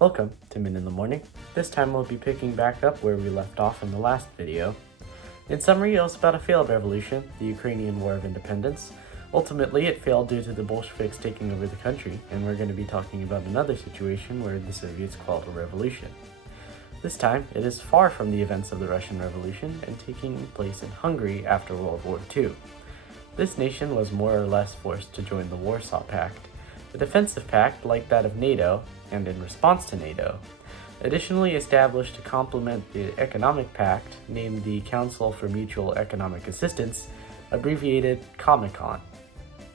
Welcome to Min in the Morning. This time we'll be picking back up where we left off in the last video. In summary, it was about a failed revolution, the Ukrainian War of Independence. Ultimately, it failed due to the Bolsheviks taking over the country, and we're going to be talking about another situation where the Soviets quelled a revolution. This time, it is far from the events of the Russian Revolution and taking place in Hungary after World War II. This nation was more or less forced to join the Warsaw Pact, a defensive pact like that of NATO, and in response to NATO. Additionally established to complement the economic pact, named the Council for Mutual Economic Assistance, abbreviated Comecon.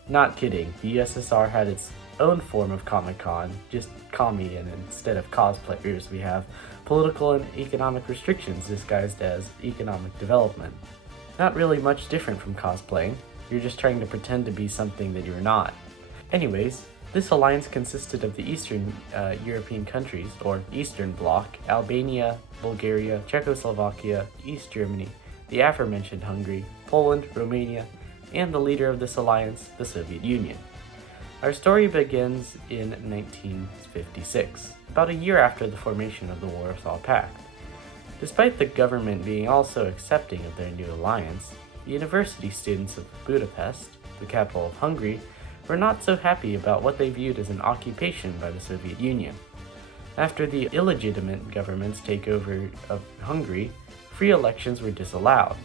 Not kidding, the USSR had its own form of Comecon, just commie, and instead of cosplayers we have political and economic restrictions disguised as economic development. Not really much different from cosplaying, you're just trying to pretend to be something that you're not. Anyways, this alliance consisted of the Eastern European countries, or Eastern Bloc, Albania, Bulgaria, Czechoslovakia, East Germany, the aforementioned Hungary, Poland, Romania, and the leader of this alliance, the Soviet Union. Our story begins in 1956, about a year after the formation of the Warsaw Pact. Despite the government being also accepting of their new alliance, the university students of Budapest, the capital of Hungary, were not so happy about what they viewed as an occupation by the Soviet Union. After the illegitimate government's takeover of Hungary, free elections were disallowed.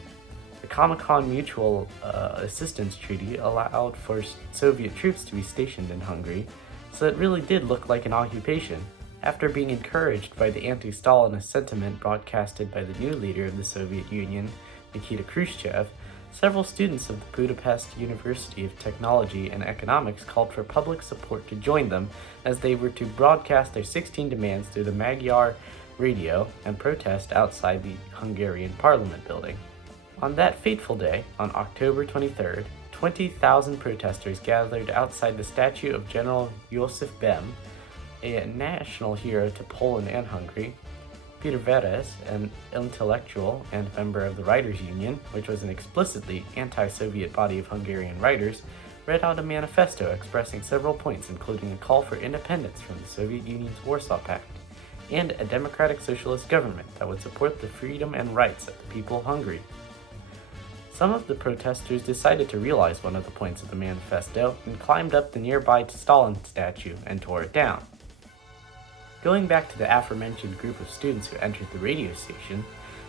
The Comecon Mutual Assistance Treaty allowed for Soviet troops to be stationed in Hungary, so it really did look like an occupation. After being encouraged by the anti-Stalinist sentiment broadcasted by the new leader of the Soviet Union, Nikita Khrushchev, several students of the Budapest University of Technology and Economics called for public support to join them, as they were to broadcast their 16 demands through the Magyar radio and protest outside the Hungarian Parliament building. On that fateful day, on October 23rd, 20,000 protesters gathered outside the statue of General Josef Bem, a national hero to Poland and Hungary. Peter Veres, an intellectual and member of the Writers' Union, which was an explicitly anti-Soviet body of Hungarian writers, read out a manifesto expressing several points, including a call for independence from the Soviet Union's Warsaw Pact, and a democratic socialist government that would support the freedom and rights of the people of Hungary. Some of the protesters decided to realize one of the points of the manifesto and climbed up the nearby Stalin statue and tore it down. Going back to the aforementioned group of students who entered the radio station,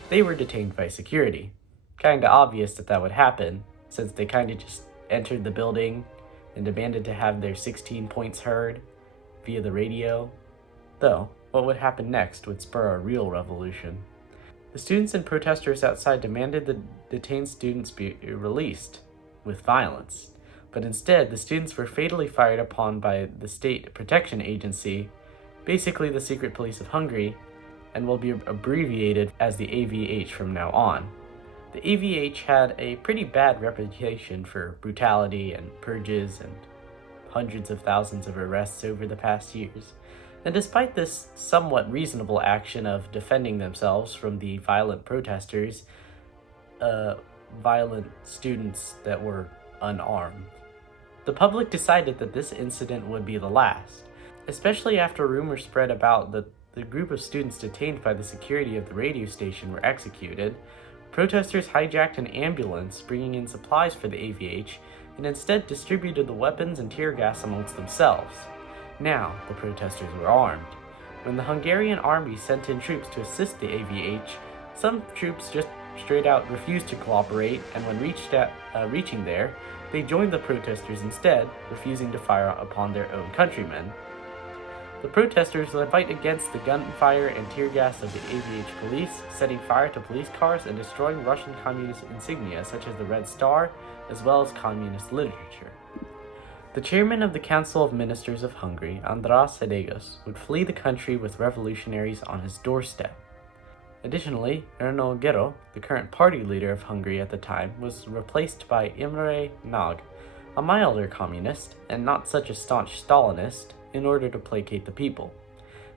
they were detained by security. Kinda obvious that would happen, since they kinda just entered the building and demanded to have their 16 points heard via the radio. Though, what would happen next would spur a real revolution. The students and protesters outside demanded the detained students be released, with violence. But instead, the students were fatally fired upon by the State Protection Agency, basically the secret police of Hungary, and will be abbreviated as the AVH from now on. The AVH had a pretty bad reputation for brutality and purges and hundreds of thousands of arrests over the past years. And despite this somewhat reasonable action of defending themselves from the violent protesters, violent students that were unarmed, the public decided that this incident would be the last. Especially after rumors spread about that the group of students detained by the security of the radio station were executed, protesters hijacked an ambulance bringing in supplies for the AVH and instead distributed the weapons and tear gas amongst themselves. Now, the protesters were armed. When the Hungarian army sent in troops to assist the AVH, some troops just straight out refused to cooperate, and when reaching there, they joined the protesters instead, refusing to fire upon their own countrymen. The protesters led fight against the gunfire and tear gas of the AVH police, setting fire to police cars and destroying Russian communist insignia such as the Red Star, as well as communist literature. The chairman of the Council of Ministers of Hungary, András Szedegos, would flee the country with revolutionaries on his doorstep. Additionally, Erno Gero, the current party leader of Hungary at the time, was replaced by Imre Nagy, a milder communist and not such a staunch Stalinist, in order to placate the people.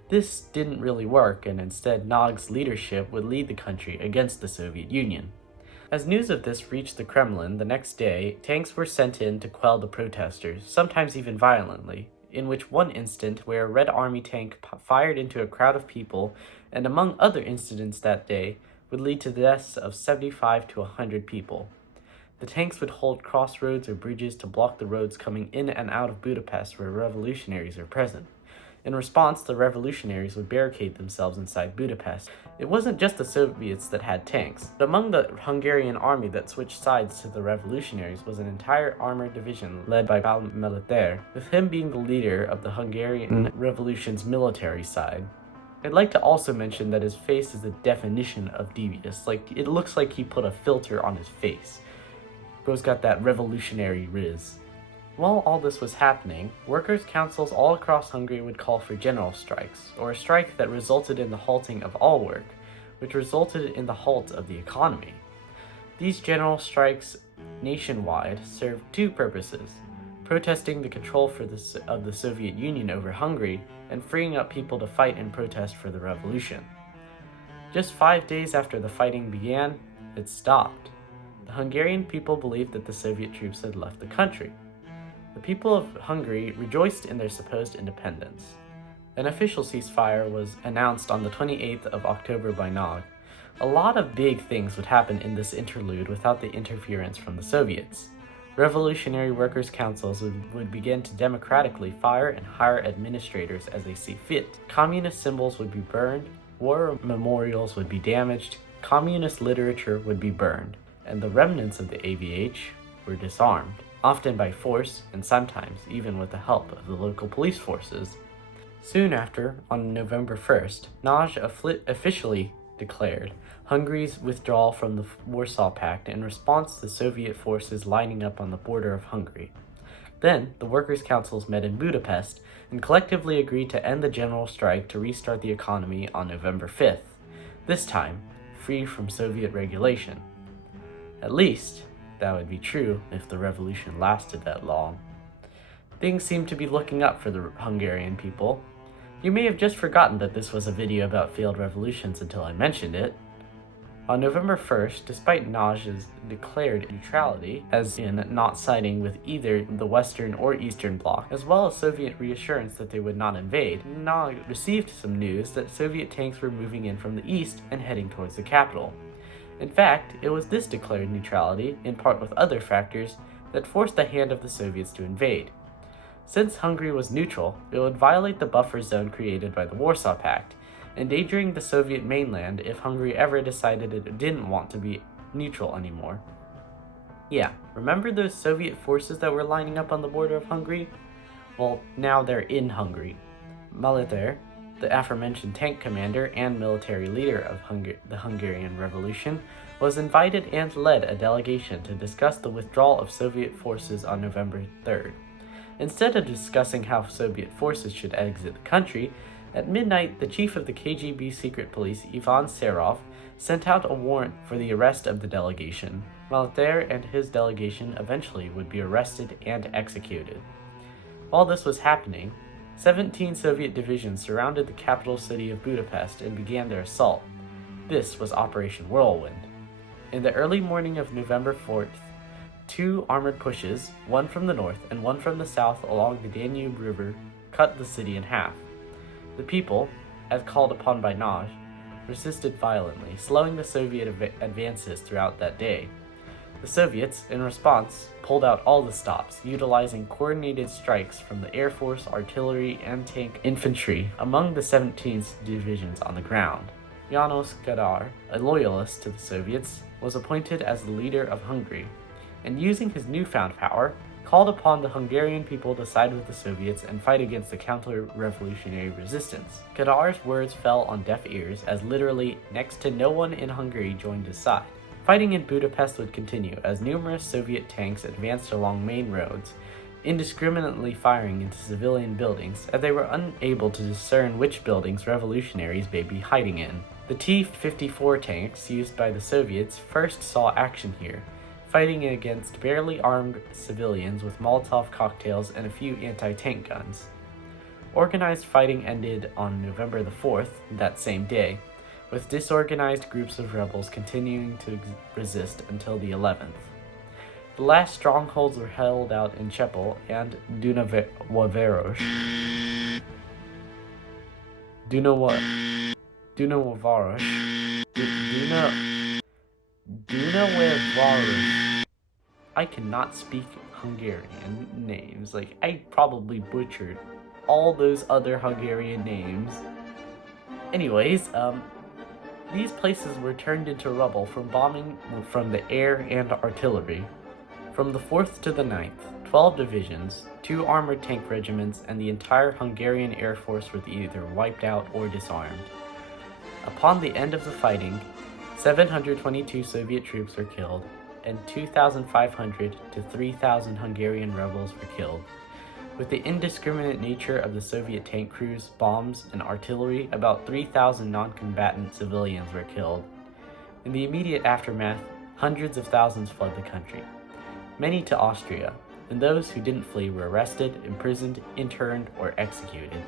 This didn't really work, and instead Nagy's leadership would lead the country against the Soviet Union. As news of this reached the Kremlin the next day, tanks were sent in to quell the protesters, sometimes even violently, in which one incident where a Red Army tank fired into a crowd of people, and among other incidents that day, would lead to the deaths of 75 to 100 people. The tanks would hold crossroads or bridges to block the roads coming in and out of Budapest where revolutionaries are present. In response, the revolutionaries would barricade themselves inside Budapest. It wasn't just the Soviets that had tanks, but among the Hungarian army that switched sides to the revolutionaries was an entire armored division led by Militaire, with him being the leader of the Hungarian Revolution's military side. I'd like to also mention that his face is the definition of devious. It looks like he put a filter on his face. Bro's got that revolutionary riz. While all this was happening, workers' councils all across Hungary would call for general strikes, or a strike that resulted in the halting of all work, which resulted in the halt of the economy. These general strikes nationwide served two purposes: protesting the control of the Soviet Union over Hungary, and freeing up people to fight and protest for the revolution. Just 5 days after the fighting began, it stopped. The Hungarian people believed that the Soviet troops had left the country. The people of Hungary rejoiced in their supposed independence. An official ceasefire was announced on the 28th of October by Nagy. A lot of big things would happen in this interlude without the interference from the Soviets. Revolutionary workers' councils would begin to democratically fire and hire administrators as they see fit. Communist symbols would be burned, war memorials would be damaged, communist literature would be burned, and the remnants of the AVH were disarmed, often by force and sometimes even with the help of the local police forces. Soon after, on November 1st, Nagy officially declared Hungary's withdrawal from the Warsaw Pact in response to Soviet forces lining up on the border of Hungary. Then, the workers' councils met in Budapest and collectively agreed to end the general strike to restart the economy on November 5th, this time free from Soviet regulation. At least, that would be true if the revolution lasted that long. Things seem to be looking up for the Hungarian people. You may have just forgotten that this was a video about failed revolutions until I mentioned it. On November 1st, despite Nagy's declared neutrality, as in not siding with either the Western or Eastern Bloc, as well as Soviet reassurance that they would not invade, Nagy received some news that Soviet tanks were moving in from the east and heading towards the capital. In fact, it was this declared neutrality, in part with other factors, that forced the hand of the Soviets to invade. Since Hungary was neutral, it would violate the buffer zone created by the Warsaw Pact, endangering the Soviet mainland if Hungary ever decided it didn't want to be neutral anymore. Yeah, remember those Soviet forces that were lining up on the border of Hungary? Well, now they're in Hungary. Militaire, the aforementioned tank commander and military leader of the Hungarian Revolution, was invited and led a delegation to discuss the withdrawal of Soviet forces on November 3rd. Instead of discussing how Soviet forces should exit the country, at midnight the chief of the KGB secret police, Ivan Serov, sent out a warrant for the arrest of the delegation. Militaire and his delegation eventually would be arrested and executed. While this was happening, 17 Soviet divisions surrounded the capital city of Budapest and began their assault. This was Operation Whirlwind. In the early morning of November 4th, 2 armored pushes, one from the north and one from the south along the Danube River, cut the city in half. The people, as called upon by Nagy, resisted violently, slowing the Soviet advances throughout that day. The Soviets, in response, pulled out all the stops, utilizing coordinated strikes from the Air Force, artillery, and tank infantry among the 17 divisions on the ground. János Kadar, a loyalist to the Soviets, was appointed as the leader of Hungary, and using his newfound power, called upon the Hungarian people to side with the Soviets and fight against the counter-revolutionary resistance. Kadar's words fell on deaf ears as literally next to no one in Hungary joined his side. Fighting in Budapest would continue as numerous Soviet tanks advanced along main roads, indiscriminately firing into civilian buildings as they were unable to discern which buildings revolutionaries may be hiding in. The T-54 tanks used by the Soviets first saw action here, fighting against barely armed civilians with Molotov cocktails and a few anti-tank guns. Organized fighting ended on November the 4th, that same day, with disorganized groups of rebels continuing to resist until the 11th. The last strongholds were held out in Chepel and Dunawaverosh. Dunawaverosh. Dunawaverosh. I cannot speak Hungarian names. Like, I probably butchered all those other Hungarian names. Anyways, these places were turned into rubble from bombing from the air and artillery. From the 4th to the 9th, 12 divisions, 2 armored tank regiments, and the entire Hungarian Air Force were either wiped out or disarmed. Upon the end of the fighting, 722 Soviet troops were killed, and 2,500 to 3,000 Hungarian rebels were killed. With the indiscriminate nature of the Soviet tank crews, bombs, and artillery, about 3,000 non-combatant civilians were killed. In the immediate aftermath, hundreds of thousands fled the country, many to Austria, and those who didn't flee were arrested, imprisoned, interned, or executed.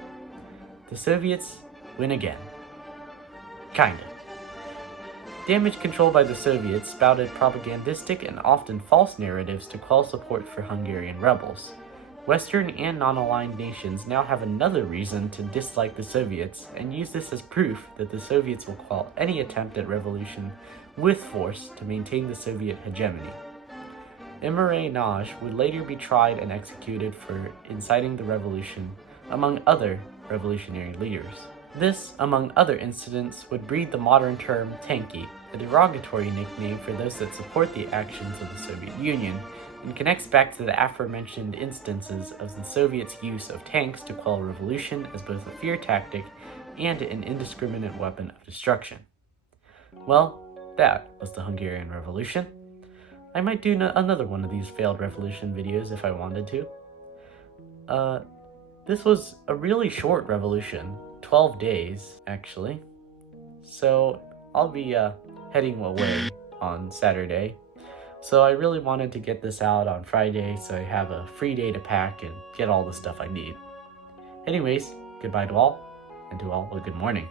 The Soviets win again. Kinda. Damage control by the Soviets spouted propagandistic and often false narratives to quell support for Hungarian rebels. Western and non-aligned nations now have another reason to dislike the Soviets and use this as proof that the Soviets will quell any attempt at revolution with force to maintain the Soviet hegemony. Imre Nagy would later be tried and executed for inciting the revolution, among other revolutionary leaders. This, among other incidents, would breed the modern term tanky, a derogatory nickname for those that support the actions of the Soviet Union, and connects back to the aforementioned instances of the Soviets' use of tanks to quell revolution as both a fear tactic and an indiscriminate weapon of destruction. Well, that was the Hungarian Revolution. I might do another one of these failed revolution videos if I wanted to. This was a really short revolution, 12 days actually. So I'll be heading away on Saturday. So I really wanted to get this out on Friday so I have a free day to pack and get all the stuff I need. Anyways, goodbye to all, and to all a good morning.